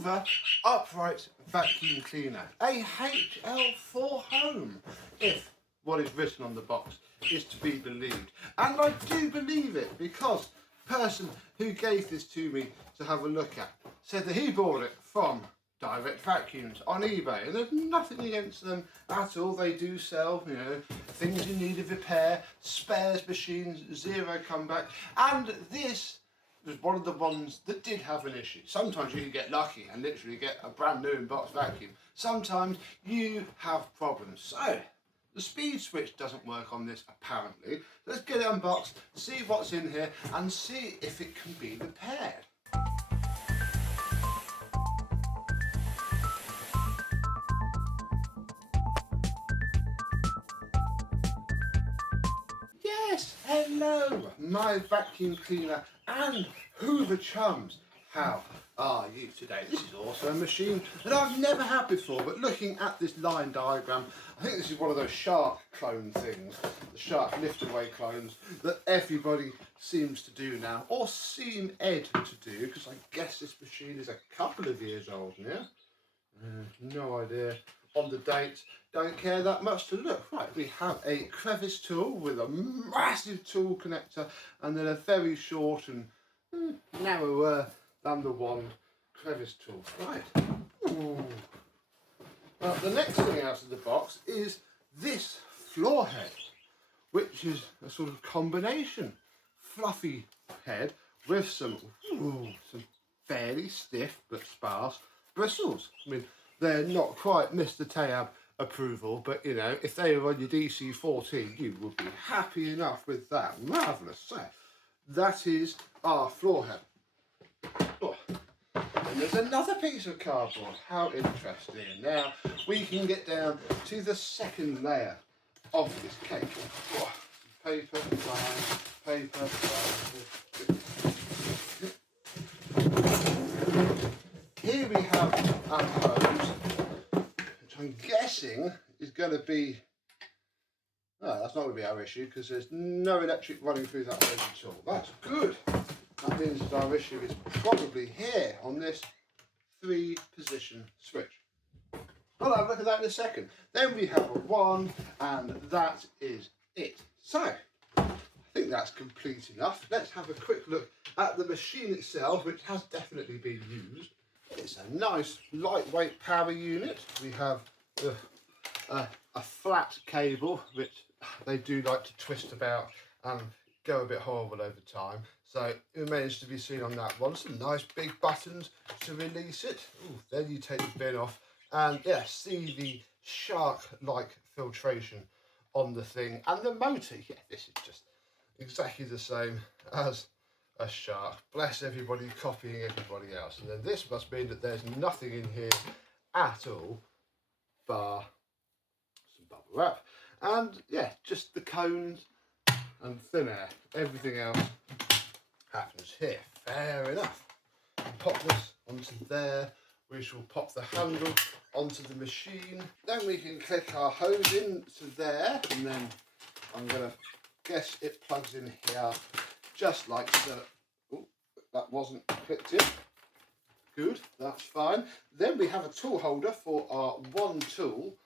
Hoover upright vacuum cleaner, a HL4 home, if what is written on the box is to be believed. And I do believe it, because the person who gave this to me to have a look at said that he bought it from Direct Vacuums on eBay, and there's nothing against them at all. They do sell, you know, things in need of repair, spares machines, zero comeback, and this was one of the ones that did have an issue. Sometimes you can get lucky and literally get a brand new in-box vacuum. Sometimes you have problems. So the speed switch doesn't work on this apparently. Let's get it unboxed, see what's in here, and see if it can be repaired. Yes, hello, my vacuum cleaner and Hoover chums. How are you today? This is also a machine that I've never had before, but looking at this line diagram, I think this is one of those shark clone things, the shark lift away clones that everybody seems to do now, or seem Ed to do, because I guess this machine is a couple of years old now. No idea on the date, don't care that much to look. Right, we have a crevice tool with a massive tool connector and then a very short and narrower than the wand crevice tool. Right. Ooh. Now, the next thing out of the box is this floor head, which is a sort of combination fluffy head with some fairly stiff but sparse bristles. I mean, they're not quite Mr. Tayab approval, but you know, if they were on your DC-14, you would be happy enough with that. Marvellous. So, that is our floor head. Oh. And there's another piece of cardboard. How interesting. Now, we can get down to the second layer of this cake. Oh. Paper, line, paper, line. Here we have our hose, which I'm guessing is going to be, no, that's not going to be our issue because there's no electric running through that hose at all. That's good. That means that our issue is probably here on this 3-position switch. I'll have a look at that in a second. Then we have a 1, and that is it. So, I think that's complete enough. Let's have a quick look at the machine itself, which has definitely been used. It's a nice lightweight power unit. We have a flat cable, which they do like to twist about and go a bit horrible over time. So it managed to be seen on that one. Some nice big buttons to release it. Ooh, then you take the bin off and yeah, see the shark-like filtration on the thing. And the motor, yeah, this is just exactly the same as a shark. Bless everybody copying everybody else. And then this must mean that there's nothing in here at all bar some bubble wrap and yeah, just the cones and thin air. Everything else happens here. Fair enough. Pop this onto there. We shall pop the handle onto the machine. Then we can click our hose into there, and then I'm gonna guess it plugs in here just like so. Oh, that wasn't clicked in. Good, that's fine. Then we have a tool holder for our one tool.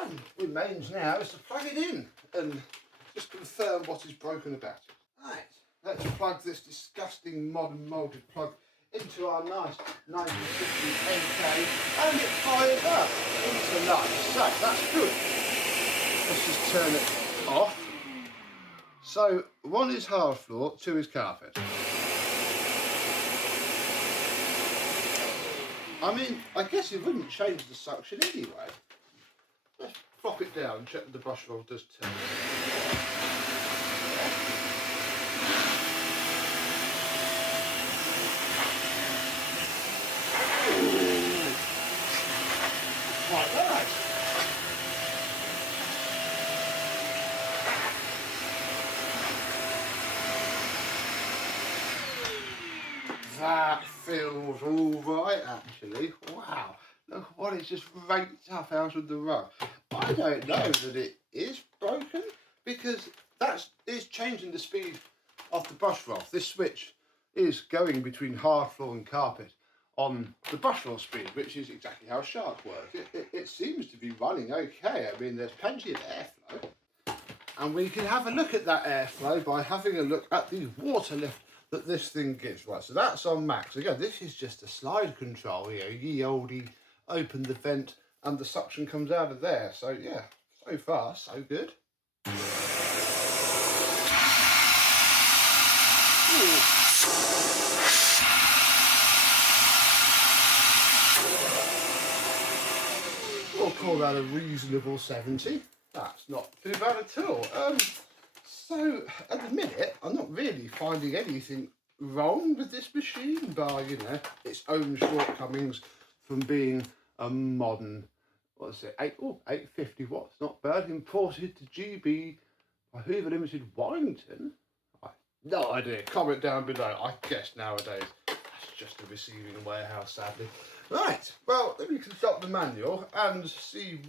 And remains now is to plug it in and just confirm what is broken about it. Right, let's plug this disgusting modern moulded plug into our nice 1950 NK and it fires up into life. So that's good. Let's just turn it off. So 1 is hard floor, 2 is carpet. I mean, I guess it wouldn't change the suction anyway. Let's plop it down and check that the brush roll does turn. Like that. That feels all right, actually. Wow, look what it's just raked up out of the rug. I don't know that it is broken because it's changing the speed of the brush roll. This switch is going between hard floor and carpet on the brushroll speed, which is exactly how a shark works. It seems to be running okay. I mean, there's plenty of airflow, and we can have a look at that airflow by having a look at the water lift that this thing gives. Right, so that's on max. Again, this is just a slide control here. Ye olde, open the vent and the suction comes out of there. So yeah, so far so good. Ooh. We'll call that a reasonable 70. That's not too bad at all. So at the minute, I'm not really finding anything wrong with this machine, bar, you know, its own shortcomings from being a modern, what's it, 850 watts, not bad, imported to GB by Hoover Limited, Warrington. No idea. Comment down below. I guess nowadays that's just a receiving warehouse, sadly. Right, well, then we can stop the manual and see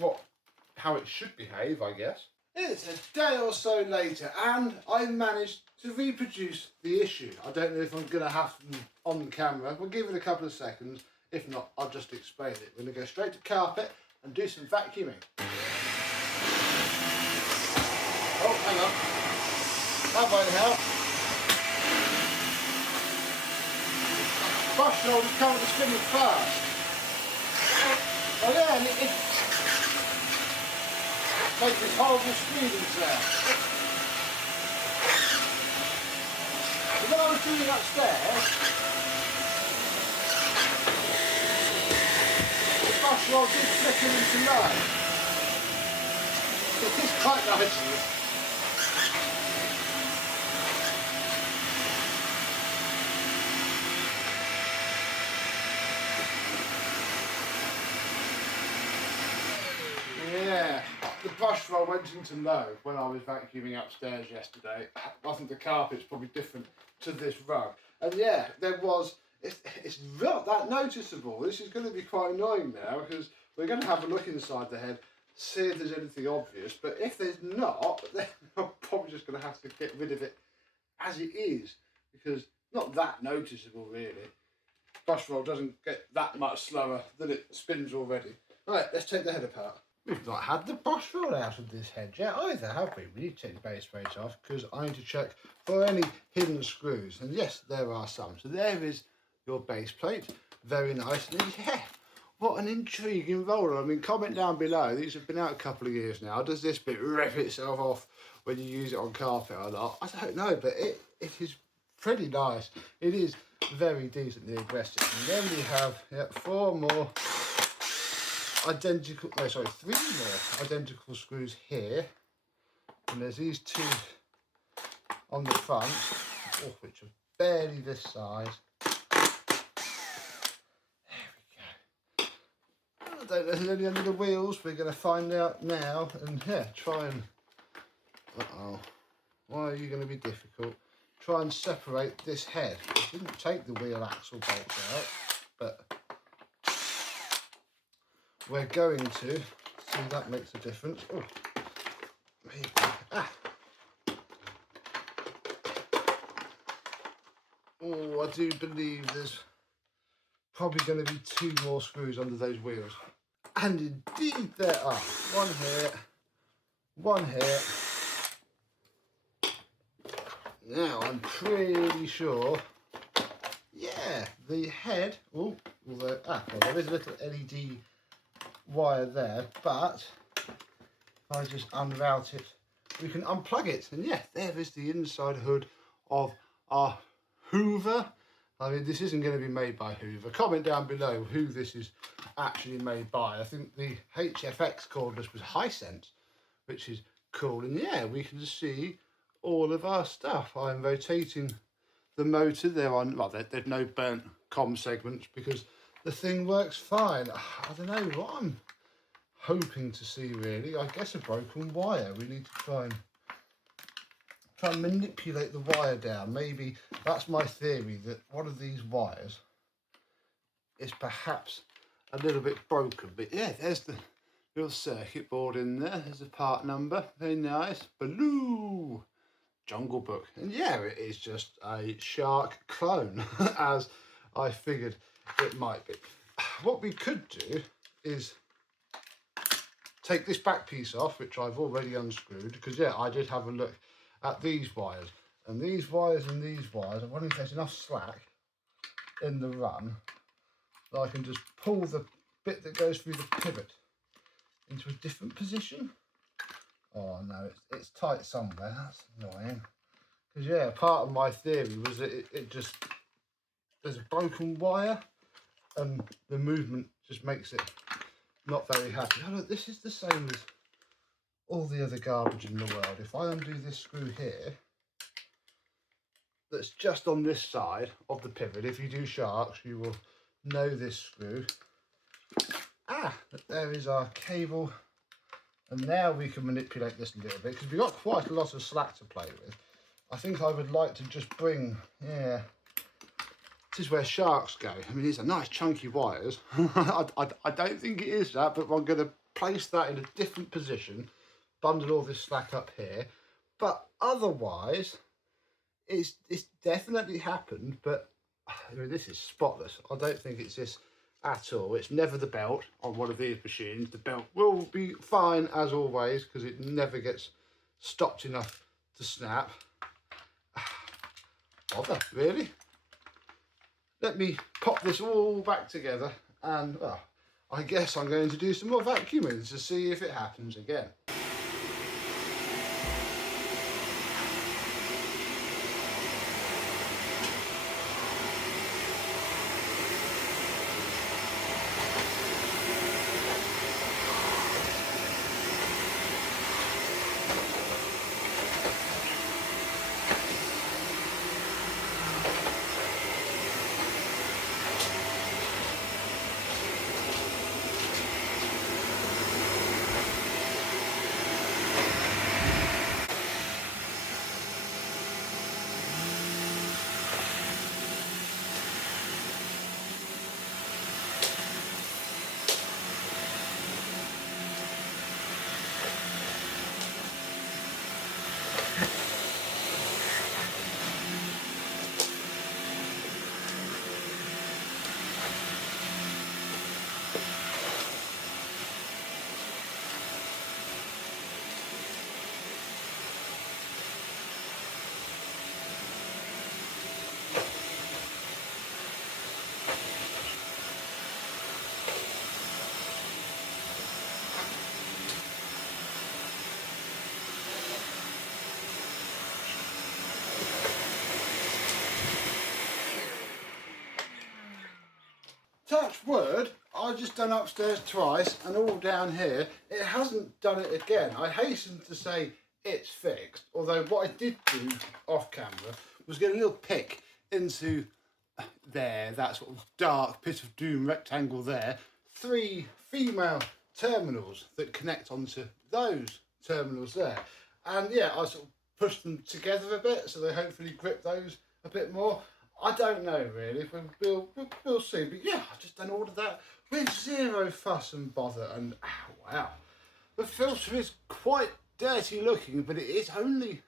how it should behave, I guess. It's a day or so later and I managed to reproduce the issue. I don't know if I'm going to have them on the camera. We'll give it a couple of seconds. If not, I'll just explain it. We're going to go straight to carpet and do some vacuuming. Oh, hang on. That won't help. Brushroll is currently spinning fast. Oh yeah, and it makes this horrible squealing sound. So when I was doing upstairs, the brushroll did flicker into light. It is quite nice. Yeah, the brushroll went into low when I was vacuuming upstairs yesterday. I think the carpet's probably different to this rug. And yeah, it's not that noticeable. This is going to be quite annoying now because we're going to have a look inside the head, see if there's anything obvious. But if there's not, then I'm probably just going to have to get rid of it as it is because not that noticeable really. Brushroll doesn't get that much slower than it spins already. Right, let's take the head apart. We've not had the brushroll out of this head yet either, have we? We need to take the base plate off because I need to check for any hidden screws. And yes, there are some. So there is your base plate. Very nice. And yeah, what an intriguing roller. I mean, comment down below. These have been out a couple of years now. Does this bit rip itself off when you use it on carpet or not? I don't know, but it is pretty nice. It is very decently aggressive. And then we have three more identical screws here, and there's these two on the front, which are barely this size. There we go. I don't know if there's any under the wheels. We're going to find out now, and yeah, try and why are you going to be difficult? Try and separate this head. I didn't take the wheel axle bolts out, but we're going to see that makes a difference. Oh, oh, I do believe there's probably going to be two more screws under those wheels. And indeed there are. One here. Now I'm pretty sure, yeah, the head, well, there is a little LED wire there, but if I just unroute it, we can unplug it, and yeah, there is the inside hood of our Hoover. I mean, this isn't going to be made by Hoover. Comment down below who this is actually made by. I think the HFX cordless was Hisense, which is cool, and yeah, we can see all of our stuff. I'm rotating the motor. There's no burnt comm segments because the thing works fine. I don't know what I'm hoping to see really. I guess a broken wire. We need to try and manipulate the wire down. Maybe that's my theory, that one of these wires is perhaps a little bit broken. But yeah, there's the little circuit board in there. There's the part number. Very nice. Baloo! Jungle Book. And yeah, it is just a shark clone, as I figured it might be. What we could do is take this back piece off, which I've already unscrewed, because yeah, I did have a look at these wires. And these wires and these wires, I wonder if there's enough slack in the run that I can just pull the bit that goes through the pivot into a different position. Oh no, it's tight somewhere, that's annoying. Because yeah, part of my theory was that it just, there's a broken wire and the movement just makes it not very happy. Oh look, this is the same as all the other garbage in the world. If I undo this screw here, that's just on this side of the pivot. If you do sharks, you will know this screw. There is our cable. And now we can manipulate this a little bit, because we've got quite a lot of slack to play with. I think I would like to just bring, yeah, this is where sharks go. I mean, these are nice chunky wires. I don't think it is that, but I'm going to place that in a different position, bundle all this slack up here. But otherwise, it's definitely happened, but I mean, this is spotless. I don't think it's this at all. It's never the belt on one of these machines. The belt will be fine as always, because it never gets stopped enough to snap. Bother, really? Let me pop this all back together, and well, I guess I'm going to do some more vacuuming to see if it happens again. Touch wood, I've just done upstairs twice and all down here, it hasn't done it again. I hasten to say it's fixed, although what I did do off camera was get a little pick into there, that sort of dark pit of doom rectangle there, 3 female terminals that connect onto those terminals there. And yeah, I sort of pushed them together a bit so they hopefully grip those a bit more. I don't know really, we'll see, but yeah, I've just done all of that with zero fuss and bother, and wow, the filter is quite dirty looking, but it is only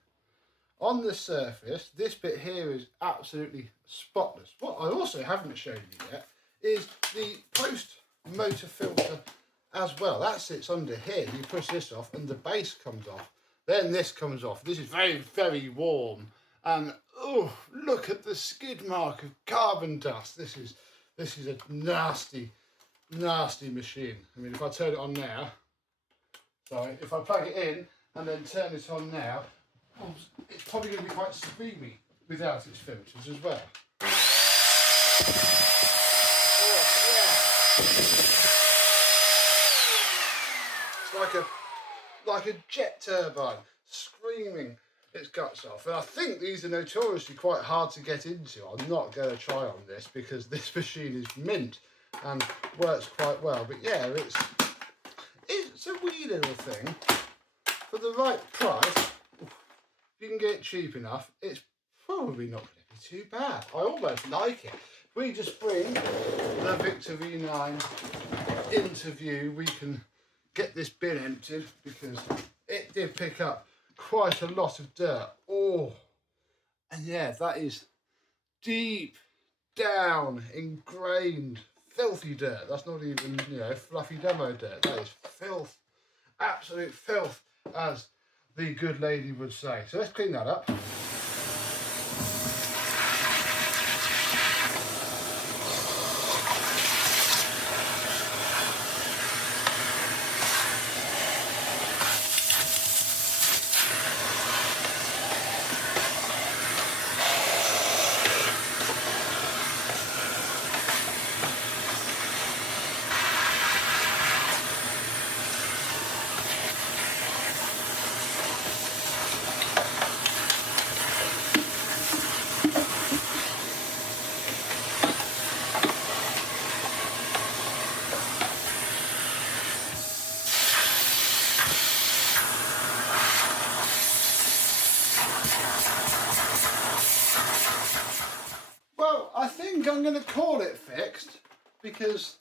on the surface. This bit here is absolutely spotless. What I also haven't shown you yet is the post motor filter as well. That sits under here. You push this off and the base comes off. Then this comes off. This is very, very warm. And oh, look at the skid mark of carbon dust. This is a nasty, nasty machine. I mean, if I turn it on now, sorry, if I plug it in and then turn it on now, it's probably going to be quite screamy without its filters as well. Oh, yeah. It's like a jet turbine screaming its guts off. And I think these are notoriously quite hard to get into. I'm not going to try on this because this machine is mint and works quite well. But yeah, it's a wee little thing for the right price. If you can get it cheap enough, it's probably not going to be too bad. I almost like it. If we just bring the Victor V9 into view, we can get this bin emptied because it did pick up quite a lot of dirt. Oh, and yeah, that is deep, down, ingrained, filthy dirt. That's not even, you know, fluffy demo dirt. That is filth, absolute filth, as the good lady would say. So let's clean that up. Well, I think I'm going to call it fixed because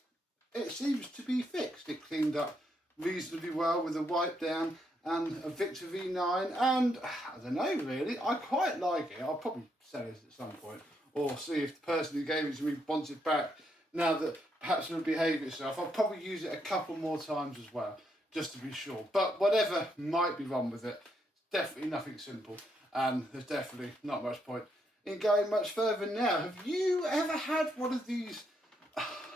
it seems to be fixed. It cleaned up reasonably well with a wipe down and a Victor V9, and I don't know really, I quite like it. I'll probably sell it at some point, or see if the person who gave it to me wants it back now that perhaps it'll behave itself. I'll probably use it a couple more times as well, just to be sure. But whatever might be wrong with it, it's definitely nothing simple, and there's definitely not much point in going much further now. Have you ever had one of these?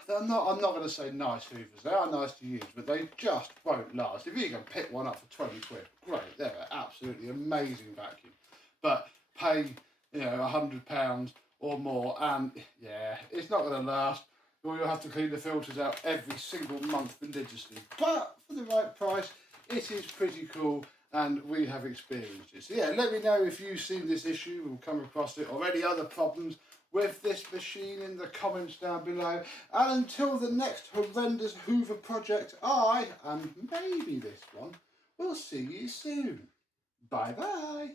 I'm not going to say nice Hoovers. They are nice to use, but they just won't last. If you can pick one up for 20 quid, great. They're an absolutely amazing vacuum. But pay, you know, £100 or more, and yeah, it's not going to last. Or you'll have to clean the filters out every single month religiously. But for the right price, it is pretty cool, and we have experienced it. So yeah, let me know if you've seen this issue or come across it, or any other problems with this machine in the comments down below. And until the next horrendous Hoover project, I, and maybe this one, will see you soon. Bye bye.